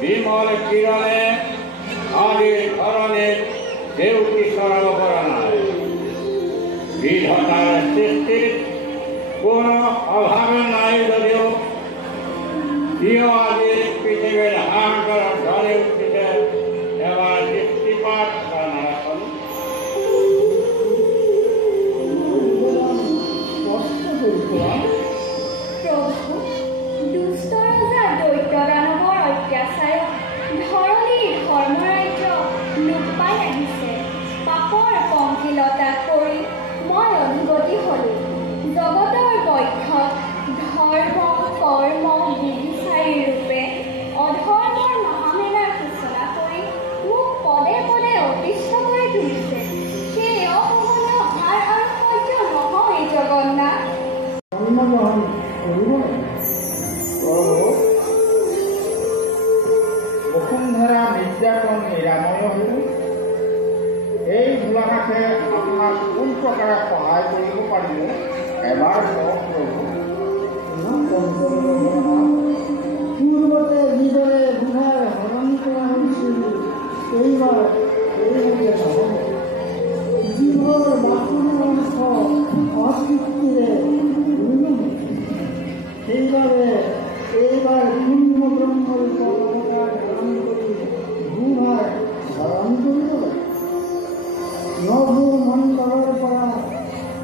বিমল কিরণে আদির ধরনে দেউকি সরাব করা নাই। বিধাতার সৃষ্টির কোন অভাবে নাই যদিও প্রিয় আদির পৃথিবীর হাহাকার ঝরে উঠেছে। এবার দৃষ্টিপাত করা এখন ধৰণীৰ ধৰ্মৰাজ্য লোপ পাই আহিছে। পাপৰ পংকিলতা কৰি মই অনুগতি হলো। জগতৰ বৈঠক ধৰ্ম কৰ্ম বিধিচাৰী ৰূপে অধৰ্মৰ মহামেলাৰ সূচনা কৰি মোক পদে পদে অতিষ্ঠ কৰি তুলিছে। সেই অসহনীয় ভাৰ আৰু সহ্য নহয় জগন্নাথ। বসুন্ধৰা নিৰ্যাতন নিৰাময় হল। এই গোলাঘাটে আপোনাক কোন প্ৰকাৰে সহায় কৰিব পাৰিব এবাৰ কওক প্ৰভু। পূৰ্বতে যিদৰে গুহাৰ হৰণ কৰা হৈছিল এইবাৰ এইভাগে নহ'ব। যিবোৰ বাপুৰ অংশ অতৃপ্তিৰে সেইবাবে এইবাৰ পূৰ্ণ ব্ৰহ্মৰূপৰ অৱতাৰ ধাৰণ কৰি গুহাৰ হৰণ কৰিব লাগে। নভু মণ্ডলৰ পৰা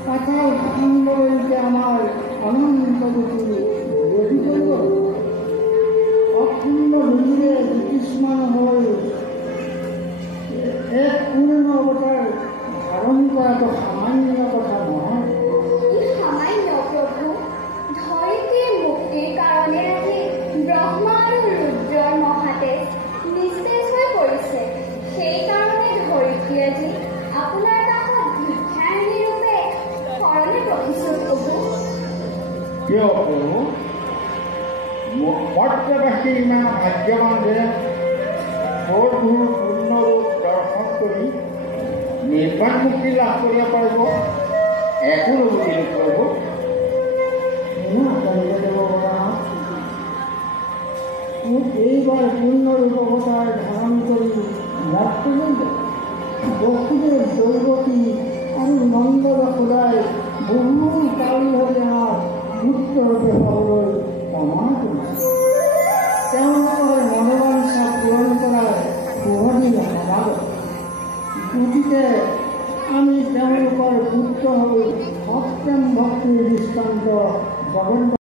পাতাল খণ্ডলৈকে আমাৰ অনন্ত গতি গতি কৰিব লাগে। অখণ্ড ধূলিৰে জ্যোতিষ্মান হৈ এক পূৰ্ণ অৱতাৰ ধাৰণ কৰাটো সামান্য কথা নহয়। সামান্য প্ৰভু, ধৰিত্ৰীৰ মুক্তিৰ কাৰণে আজি ব্ৰহ্মা আৰু ৰুদ্ৰৰ মহাদেৱ নিস্তেজ হৈ পৰিছে। সেইকাৰণে ধৰিত্ৰী আজি আপোনাৰ কাষত ভিক্ষাৰিণী ৰূপে শৰণে প্ৰতিছোঁ প্ৰভু। কিয় প্ৰভু? মৰ্ত্যবাসী ইমান ভাগ্যৱান যে প্ৰভুৰ পূৰ্ণৰূপ দৰ্শন কৰি নিৰ্বাণ মুক্তি লাভ কৰিব পাৰিব। একো নুবুজিলোঁ প্ৰভু। মোক এইবাৰ পূৰ্ণৰূপ অৱতাৰ ধাৰণ কৰি লাভ কৰিব। বসুদেৱ দৈৱকী আৰু নন্দ যশোদাই বহু কাল ধৰি আমাক পুত্ৰৰূপে পাবলৈ কামনা কৰিছে। তেওঁলোকৰ মনোবাঞ্ছা পূৰণ কৰাৰ শুভদিন সমাগত। গতিকে আমি তেওঁলোকৰ পুত্ৰ হৈ সত্যম ভক্তিৰ দৃষ্টান্ত জগন্নাথ